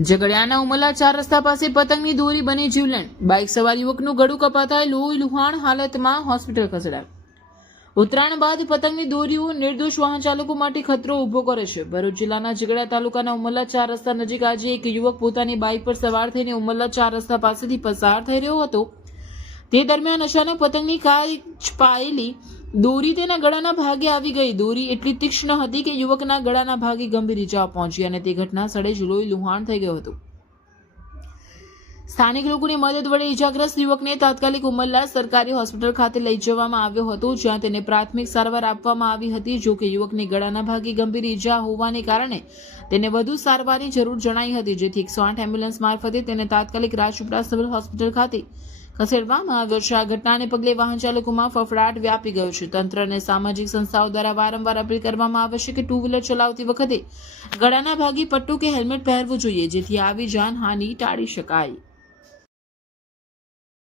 ઝઘડિયાના ઉમલા ચાર રસ્તા પાસે પતંગની દોરી બની જીવલેણ. બાઇક સવાર યુવકનું ગળું કપાતા લોહી લુહાણ હાલતમાં હોસ્પિટલ ખસેડાયો. ઉત્તરાયણ બાદ પતંગની દોરીઓ નિર્દોષ વાહન ચાલકો માટે ખતરો ઊભો કરે છે. ભરૂચ જિલ્લાના ઝઘડિયા તાલુકાના ઉમરલા ચાર રસ્તા નજીક આજે એક યુવક પોતાની બાઇક પર સવાર થઈને ઉમરલા ચાર રસ્તા પાસેથી પસાર થઈ રહ્યો હતો. તે દરમિયાન અચાનક પતંગની કાચ પાયેલી દોરી તેના ગળાના ભાગે આવી ગઈ. દોરી એટલી તીક્ષ્ણ હતી કે યુવકના ગળાના ભાગે ગંભીર ઇજા પહોંચી અને તે ઘટના સ્થળે જ લોહી લુહાણ થઈ ગયું હતું. સ્થાનિક લોકોની મદદ વડે ઇજાગ્રસ્ત યુવકને તાત્કાલિક ઉમરલા સરકારી હોસ્પિટલ ખાતે લઈ જવામાં આવ્યો હતો, જ્યાં તેને પ્રાથમિક સારવાર આપવામાં આવી હતી. જો કે યુવકની ગળાના ભાગે ગંભીર ઇજા હોવાને કારણે તેને વધુ સારવારની જરૂર જણાઈ હતી. જેથી એકસો આઠ એમ્બ્યુલન્સ મારફતે તેને તાત્કાલિક રાજપીપળા સિવિલ હોસ્પિટલ ખાતે ખસેડવામાં આવ્યો છે આ ઘટનાને પગલે વાહન ચાલકોમાં ફફડાટ વ્યાપી ગયો છે. તંત્ર અને સામાજિક સંસ્થાઓ દ્વારા વારંવાર અપીલ કરવામાં આવે છે કે ટુ વ્હીલર ચલાવતી વખતે ગળાના ભાગે પટ્ટુ કે હેલ્મેટ પહેરવું જોઈએ, જેથી આવી જાનહાનિ ટાળી શકાય.